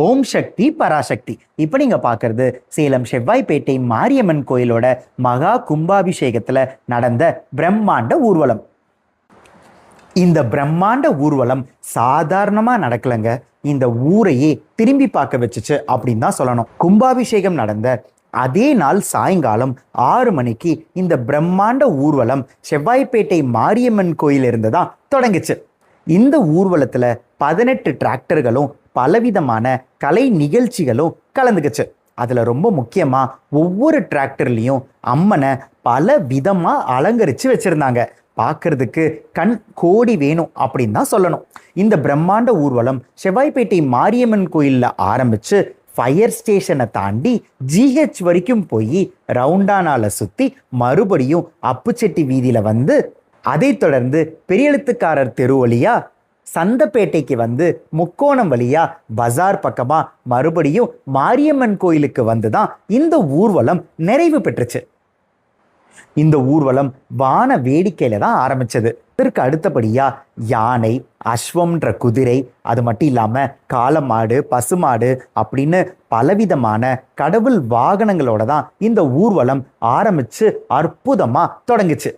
ஓம் சக்தி பராசக்தி. இப்போ நீங்க பார்க்கறது சேலம் செவ்வாய்ப்பேட்டை மாரியம்மன் கோயிலோட மகா கும்பாபிஷேகத்துல நடந்த பிரம்மாண்ட ஊர்வலம். இந்த பிரம்மாண்ட ஊர்வலம் சாதாரணமா நடக்கலங்க, இந்த ஊரையே திரும்பி பார்க்க வச்சுச்சு அப்படின்னு தான் சொல்லணும். கும்பாபிஷேகம் நடந்த அதே நாள் சாயங்காலம் 6 மணிக்கு இந்த பிரம்மாண்ட ஊர்வலம் செவ்வாய்ப்பேட்டை மாரியம்மன் கோயில் இருந்து தான் தொடங்குச்சு. இந்த ஊர்வலத்துல 18 டிராக்டர்களும் பலவிதமான கலை நிகழ்ச்சிகளும் கலந்துக்குச்சு. அதுல ரொம்ப முக்கியமா ஒவ்வொரு டிராக்டர்லயும் அம்மனை பல விதமா அலங்கரிச்சு வச்சிருந்தாங்க. பார்க்கறதுக்கு கண் கோடி வேணும் அப்படின்னு தான் சொல்லணும். இந்த பிரம்மாண்ட ஊர்வலம் செவ்வாய்ப்பேட்டை மாரியம்மன் கோயில்ல ஆரம்பிச்சு ஃபயர் ஸ்டேஷனை தாண்டி ஜிஹெச் வரைக்கும் போய் ரவுண்டானால சுத்தி மறுபடியும் அப்புச்செட்டி வீதியில வந்து அதை தொடர்ந்து பெரிய எழுத்துக்காரர் தெரு வழியா சந்தப்பேட்டைக்கு வந்து முக்கோணம் வழியா பஜார் பக்கமா மறுபடியும் மாரியம்மன் கோயிலுக்கு வந்துதான் இந்த ஊர்வலம் நிறைவு பெற்றுச்சு. இந்த ஊர்வலம் வான வேடிக்கையில தான் ஆரம்பிச்சது. இதற்கு அடுத்தபடியா யானை, அஸ்வம்ன்ற குதிரை, அது மட்டும் இல்லாம காளமாடு, பசுமாடு அப்படின்னு பலவிதமான கடவுள் வாகனங்களோட தான் இந்த ஊர்வலம் ஆரம்பிச்சு அற்புதமா தொடங்குச்சு.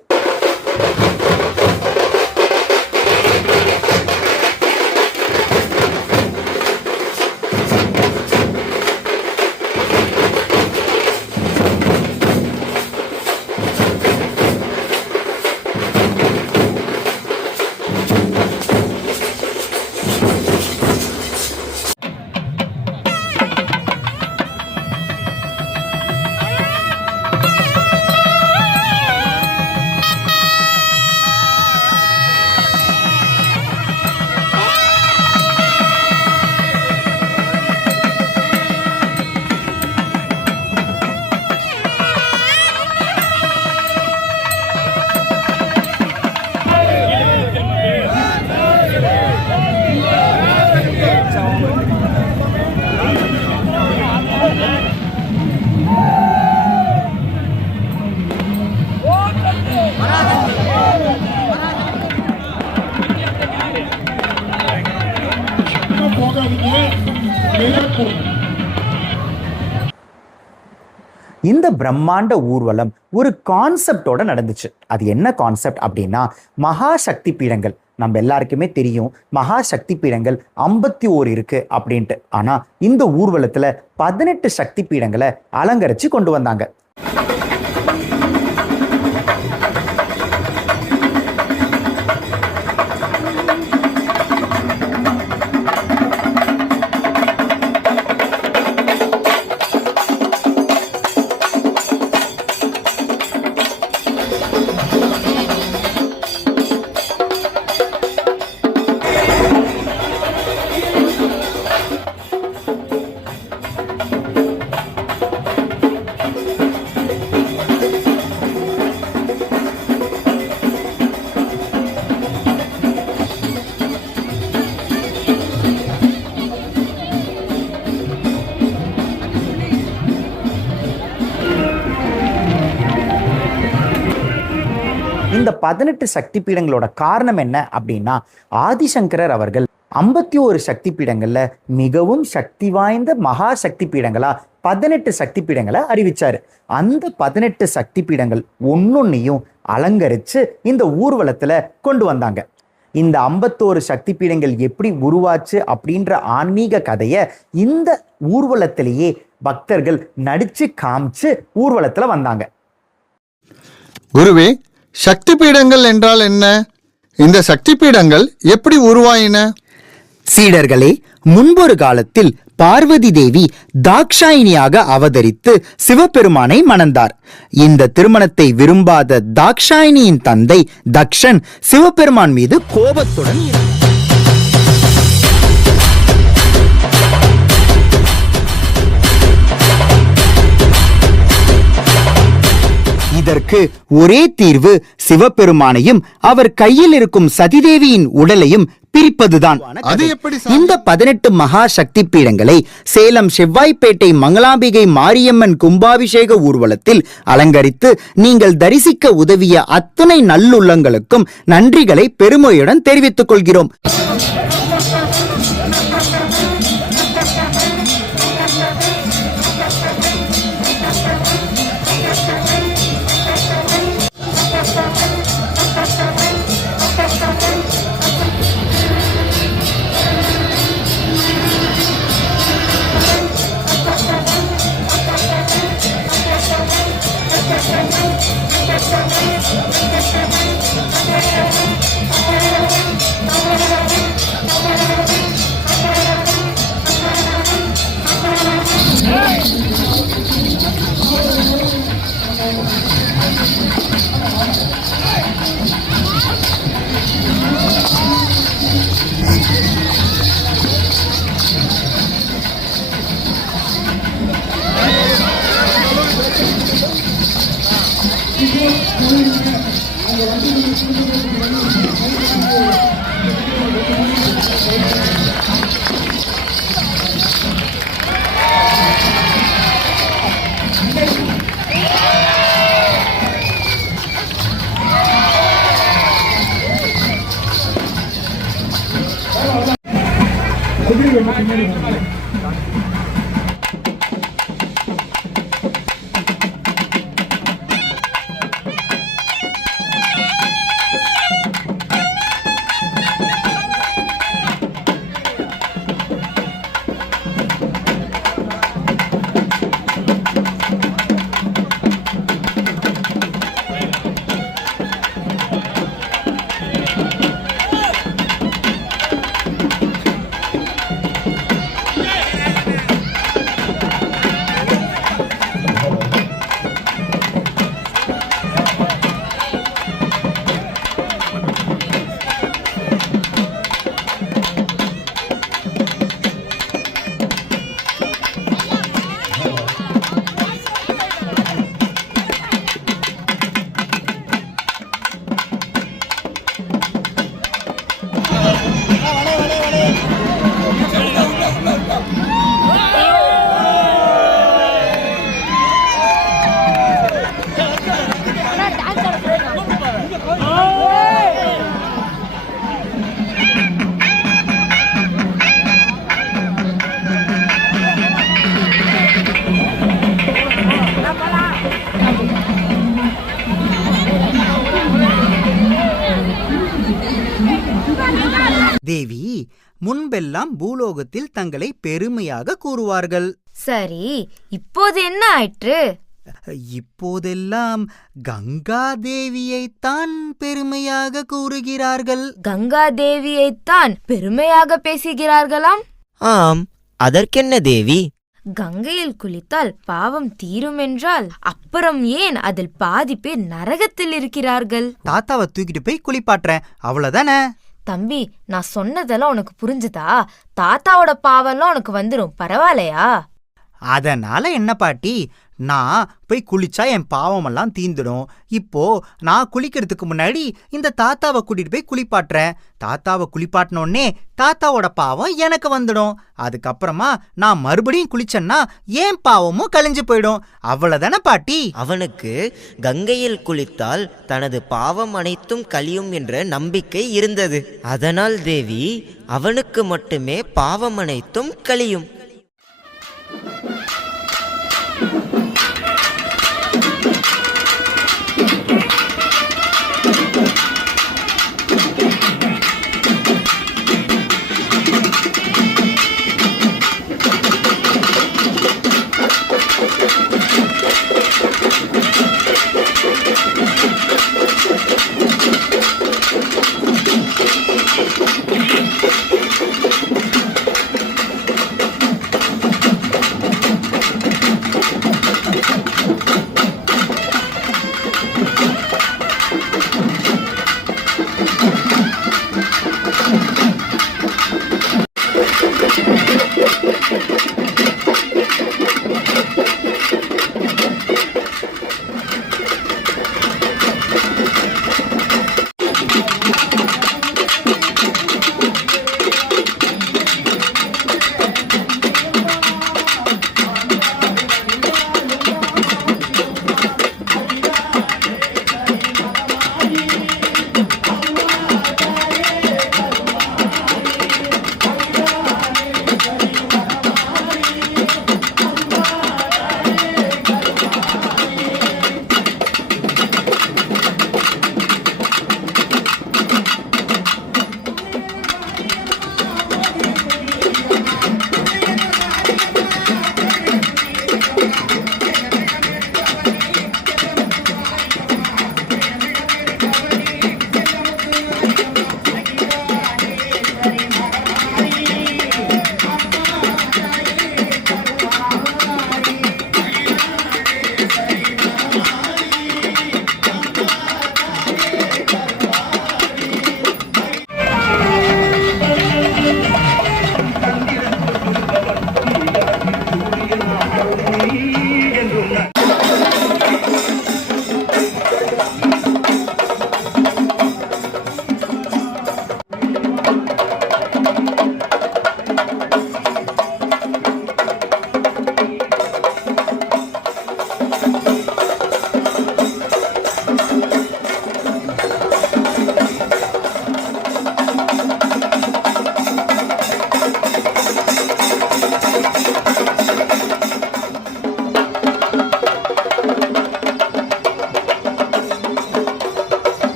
இந்த பிரம்மாண்ட ஊர்வலம் ஒரு கான்செப்டோட நடந்துச்சு. அது என்ன கான்செப்ட் அப்படின்னா, மகா சக்தி பீடங்கள். நம்ம எல்லாருக்குமே தெரியும் மகா சக்தி பீடங்கள் 51 இருக்கு அப்படின்ட்டு. ஆனா இந்த ஊர்வலத்துல 18 சக்தி பீடங்களை அலங்கரிச்சு கொண்டு வந்தாங்க. இந்த 18 சக்தி பீடங்களோட காரணம் என்ன அப்படின்னா, ஆதிசங்கரர் அவர்கள் 51 சக்தி பீடங்கள்ல மிகவும் சக்தி வாய்ந்த மகா சக்தி பீடங்களா 18 சக்தி பீடங்களை அறிவிச்சாரு. அந்த 18 சக்தி பீடங்கள் ஒன்னொன்னையும் அலங்கரிச்சு இந்த ஊர்வலத்துல கொண்டு வந்தாங்க. இந்த 51 சக்தி பீடங்கள் எப்படி உருவாச்சு அப்படின்ற ஆன்மீக கதையை இந்த ஊர்வலத்திலேயே பக்தர்கள் நடிச்சு காமிச்சு ஊர்வலத்துல வந்தாங்க. குருவே, சக்தி பீடங்கள் என்றால் என்ன? இந்த சக்தி பீடங்கள் எப்படி உருவாயின? சீடர்களே, முன்பொரு காலத்தில் பார்வதி தேவி தாக்ஷாயினியாக அவதரித்து சிவபெருமானை மணந்தார். இந்த திருமணத்தை விரும்பாத தாக்ஷாயினியின் தந்தை தக்ஷன் சிவபெருமான் மீது கோபத்துடன் இதற்கு ஒரே தீர்வு சிவபெருமானையும் அவர் கையில் இருக்கும் சதிதேவியின் உடலையும் பிரிப்பதுதான். இந்த 18 மகா சக்தி பீடங்களை சேலம் செவ்வாய்ப்பேட்டை மங்களாம்பிகை மாரியம்மன் கும்பாபிஷேக ஊர்வலத்தில் அலங்கரித்து நீங்கள் தரிசிக்க உதவிய அத்தனை நல்லுள்ளங்களுக்கும் நன்றிகளை பெருமையுடன் தெரிவித்துக் கொள்கிறோம். தேவி, முன்பெல்லாம் பூலோகத்தில் தங்களை பெருமையாக கூறுவார்கள். சரி, இப்போது என்ன ஆயிற்று? இப்போதெல்லாம் கங்கா தேவியைத்தான் பெருமையாக கூறுகிறார்கள். கங்கா தேவியைத்தான் பெருமையாக பேசுகிறார்களாம். ஆம், அதற்கென்ன தேவி? கங்கையில் குளித்தால் பாவம் தீரும் என்றால் அப்புறம் ஏன் அதில் பாதி பேர் நரகத்தில் இருக்கிறார்கள்? தாத்தாவை தூக்கிட்டு போய் குளிப்பாட்டுறேன், அவ்வளவுதானே? தம்பி, நான் சொன்னதெல்லாம் உனக்கு புரிஞ்சுதா? தாத்தாவோட பாவம்லாம் உனக்கு வந்துரும், பரவாயில்லையா? அதனால என்ன பாட்டி, நான் போய் குளிச்சா என் பாவமெல்லாம் தீந்துடும். இப்போ நான் குளிக்கிறதுக்கு முன்னாடி இந்த தாத்தாவை கூட்டிட்டு போய் குளிப்பாட்டுறேன். தாத்தாவை குளிப்பாட்டினோடனே தாத்தாவோட பாவம் எனக்கு வந்துடும். அதுக்கப்புறமா நான் மறுபடியும் குளிச்சேன்னா ஏன் பாவமும் கழிஞ்சு போயிடும். அவ்வளவுதானே பாட்டி? அவனுக்கு கங்கையில் குளித்தால் தனது பாவம் அனைத்தும் கழியும் என்ற நம்பிக்கை இருந்தது. அதனால் தேவி, அவனுக்கு மட்டுமே பாவம் அனைத்தும் கழியும்.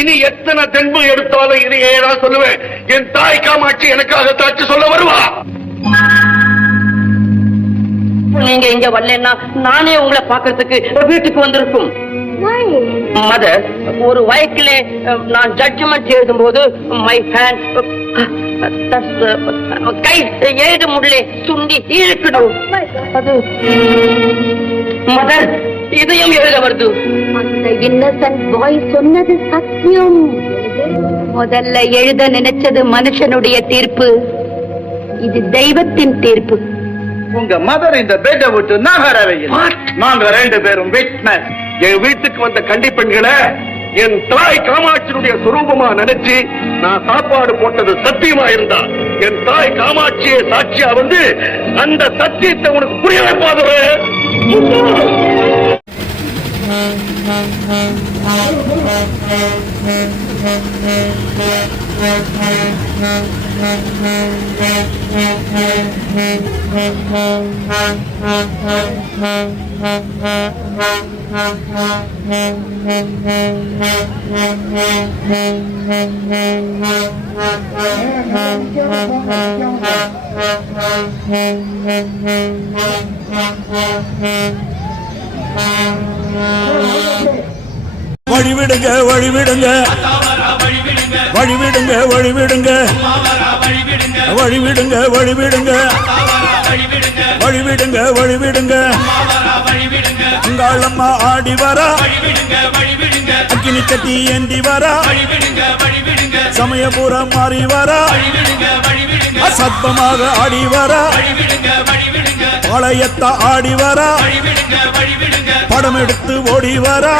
இனி எத்தனை தென்பு எடுத்தாலும் இதையே தான் சொல்லுவேன். என் தாய் காமாட்சி எனக்காக தாட்சி சொல்ல வருவா. நீங்க இங்க வரலன்னா நானே உங்களை பாக்கிறதுக்கு வீட்டுக்கு வந்திருக்கும். மதர், ஒரு வழக்கிலே நான் ஜட்ஜ்மெண்ட் எழுதும் போது மை ஹேண்ட் கை எழுத முடியல, சுண்டி இழுக்கணும். அது மதர், இதையும் எழுத வருது. அந்த இன்னசென்ட் பாய் சொன்னது சத்தியம். முதல்ல எழுத நினைச்சது மனுஷனுடைய தீர்ப்பு, இது தெய்வத்தின் தீர்ப்பு. உங்க மதர் இந்த பெட்டை விட்டு நகரவையில் நாங்க 2 பேரும் விட்னஸ். என் வீட்டுக்கு வந்த கண்டிப்பெண்களை என் தாய் காமாட்சியுடைய சுரூபமா நினைச்சு நான் சாப்பாடு போட்டது சத்தியமா இருந்தா என் தாய் காமாட்சியை சாட்சியா வந்து அந்த சத்தியத்தை உனக்கு புரிய வைப்பாது. வழிவிடுங்க வழிவிடுங்க வழிவிடுங்க வழிவிடுங்க வழிவிடுங்க வழிவிடுங்க வழிவிடுங்க வழிவிடுங்க அங்காளம்மா ஆடி வரா, அக்கினி கட்டி ஏந்தி வரா, சமயபுரம் மாறி வரா, அசத்தமாக ஆடி வரா, பாளையத்த ஆடி வரா, படம் எடுத்து ஓடி வரா,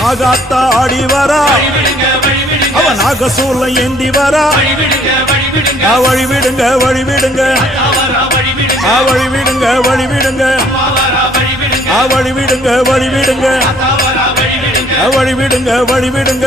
நாகாத்தா ஆடி வரா, அவ நாகசூர்ல ஏந்தி வரா. வழிவிடுங்க வழிவிடுங்க வழிவிடுங்க வழிவிடுங்க வழிவிடுங்க வழிவிடுங்க வழிவிடுங்க வழிவிடுங்க.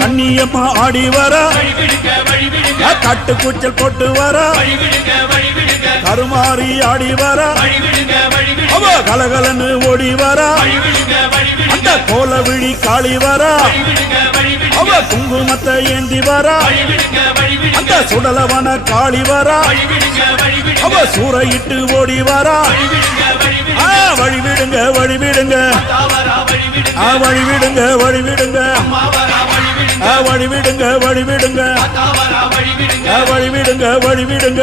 கண்ணியம்மா ஆடி வரா, கட்டு கூச்சல் போட்டு வரா, கருமாறி ஆடி வரா, அவ கலகலன்னு ஓடி வரா, அந்த கோல விழி காளி வரா, அவ குங்குமத்தை ஏந்தி வரா, அந்த சுடலவன காளி வரா, அவ சூறையிட்டு ஓடி வரா. வழிவிடுங்க வழிவிடுங்க வழிவிடுங்க வழிவிடுங்க வழிவிடுங்க வழிவிடுங்க வழிவிடுங்க வழிவிடுங்க.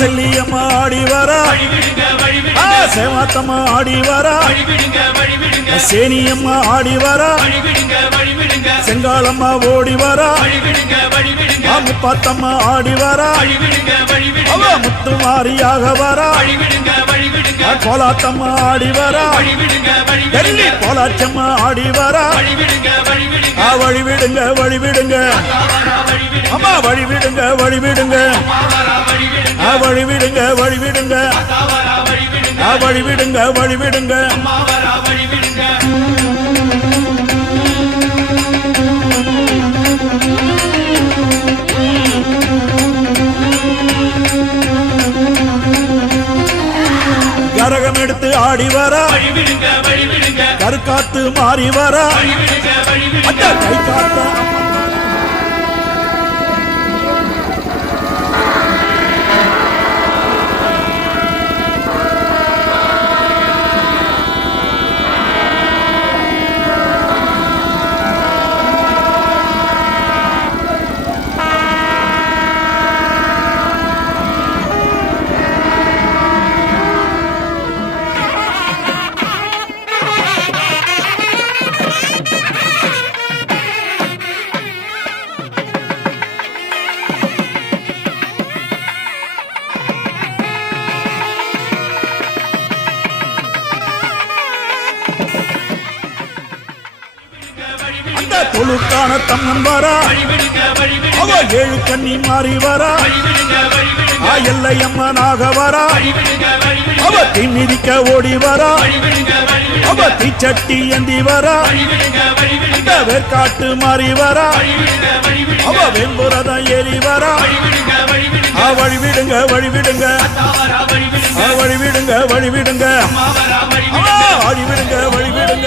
செல்லியம்மா ஆடி வரா, சேவாத்தம்மா ஆடி வரா, சேனியம்மா ஆடி வரா, செங்காலம்மா ஓடி வரா, முப்பாத்தம்மா ஆடி வரா, அவ முத்து மாரியாக வரா, கோலாத்தம்மா ஆடி வரா, டெல்லி கோலாச்சம்மா ஆடி வரா. வழிவிடுங்க வழிவிடுங்க அம்மா வழிவிடுங்க வழிவிடுங்க வழிவிடுங்க வழிவிடுங்க வழிவிடுங்க வழிவிடுங்க. கரகம் எடுத்து ஆடி வரா, கருக்காத்து மாறி வரா, அந்த கை காத்த அந்த தொழுக்கான தம்மன் வரா, அவ 7 கன்னி மாறி வரா, எல்லையம்மனாக வரா, அவ தீமிதிக்க ஓடி வரா, அவ தீச்சட்டி ஏந்தி வரா, இந்த வேர்க்காட்டு மாறி வரா, அவ வெண்புரதம் ஏறி வரா. வழிவிடுங்க வழிவிடுங்க வழிவிடுங்க வழிவிடுங்க வழிவிடுங்க வழிவிடுங்க.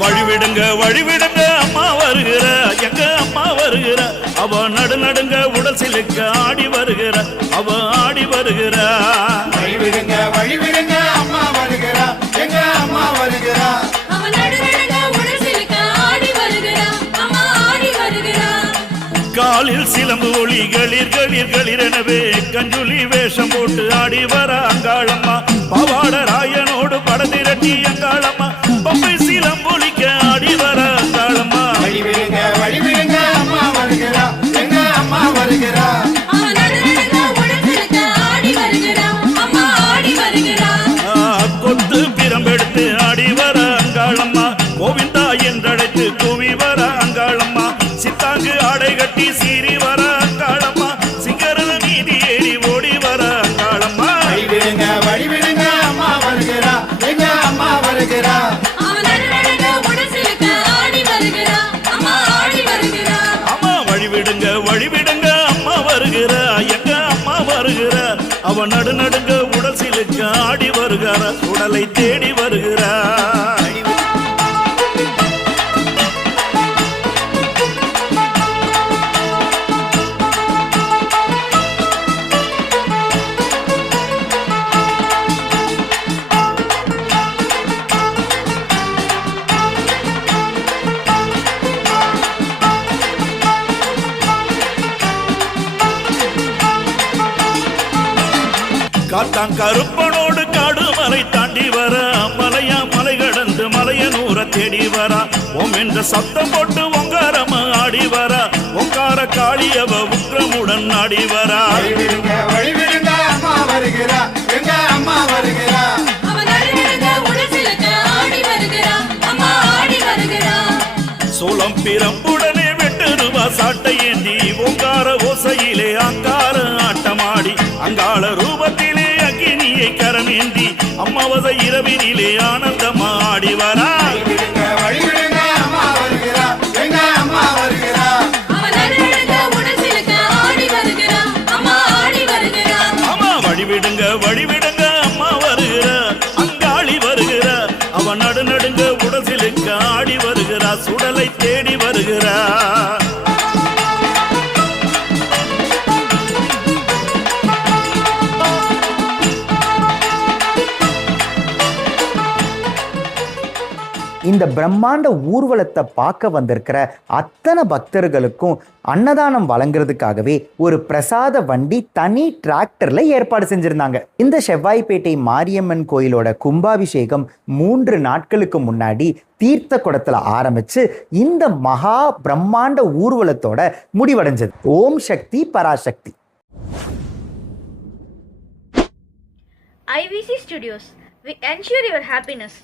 வழிவிடுங்க வழிவிடுங்க அம்மா வருகிற, எங்க அம்மா வருகிற, அவ நடுநடுங்க உடல் சிலுக்க ஆடி வருகிற, அவ ஆடி வருகிற. வழிவிடுங்க வழிவிடுங்க அம்மா வருகிற, எங்க அம்மா வருகிற, காலில் சிலம்பு ஒளி களிர் களிர் களிரெனவே கஞ்சுலி வேஷம் போட்டு ஆடி வர அங்காளம்மா, பவாட ராயனோடு படதிரட்டி அங்காளம்மா, பம்பை சிலம்பொலிக்க ஆடி வர அங்காளம்மா. வழிவிடுங்க வழிவிடுங்க அம்மா வருகிற, எங்க அம்மா வருகிற, கொத்து பிரம்பெடுத்து ஆடி வர அங்காளம்மா, கோவிந்தா என்றழைத்து கூவி வர அங்காளம்மா, சித்தாங்கு ஆடை கட்டி சீறி வர அங்காளம்மா, சிங்கரத மீதி ஏறி ஓடி வர அங்காளம்மா. வழிவிடுங்க வழிவிடுங்க அம்மா வருகிற, எங்க அம்மா வருகிற, அம்மா வழிவிடுங்க வழிவிடுங்க அம்மா வருகிற, எங்க அம்மா வருகிற, அவ நடுநடுங்க உடல் சிலுக்க ஆடி வருகிற, உடலை தேடி வருகிறார். காத்தான் கருப்பனோடு காடு மலை தாண்டி வர, மலையா மலை கடந்து மலையனூர தேடி வர, ஓம் என்ற சத்தம் போட்டு ஒங்காரம ஆடி வர, ஒங்கார காளியவ உக்கிரமுடன் ஆடி வர. வழிவிடுங்க வழிவிடுங்க அம்மா வருகிற, எங்க அம்மா வருகிற, சோளம் பிரம்புடனே வெட்டுருவா சாட்டை ஏந்தி, ஓங்கார ஓசையிலே அங்கார ஆட்டமாடி, அங்காள ரூபத்திலே அக்கினியை கரமேந்தி, அம்மாவத இரவினிலே ஆனந்தமா ஆடி வரா. வழிவிடுங்க அம்மா வருகிற, எங்க அம்மா வருகிற, அம்மா வழிவிடுங்க வழிவிடுங்க அம்மா வருகிற, அங்காளி வருகிற, அவ நடுநடுங்க உடசிலுக்க ஆடி வருகிறா, சுடலை தேடி வருகிறா. இந்த பிரம்மாண்ட ஊர்வலத்தை பார்க்க வந்திருக்கிற அத்தனை பக்தர்களுக்கும் அன்னதானம் வழங்குறதுக்காகவே ஒரு பிரசாத வண்டி தனி டிராக்டர்ல ஏற்பாடு செஞ்சிருந்தாங்க. இந்த செவ்வாய்ப்பேட்டை மாரியம்மன் கோயிலோட கும்பாபிஷேகம் 3 நாட்களுக்கு முன்னாடி தீர்த்த குடத்துல ஆரம்பிச்சு இந்த மகா பிரம்மாண்ட ஊர்வலத்தோட முடிவடைஞ்சது. ஓம் Shakti Parashakti. IVC Studios. We ensure your happiness.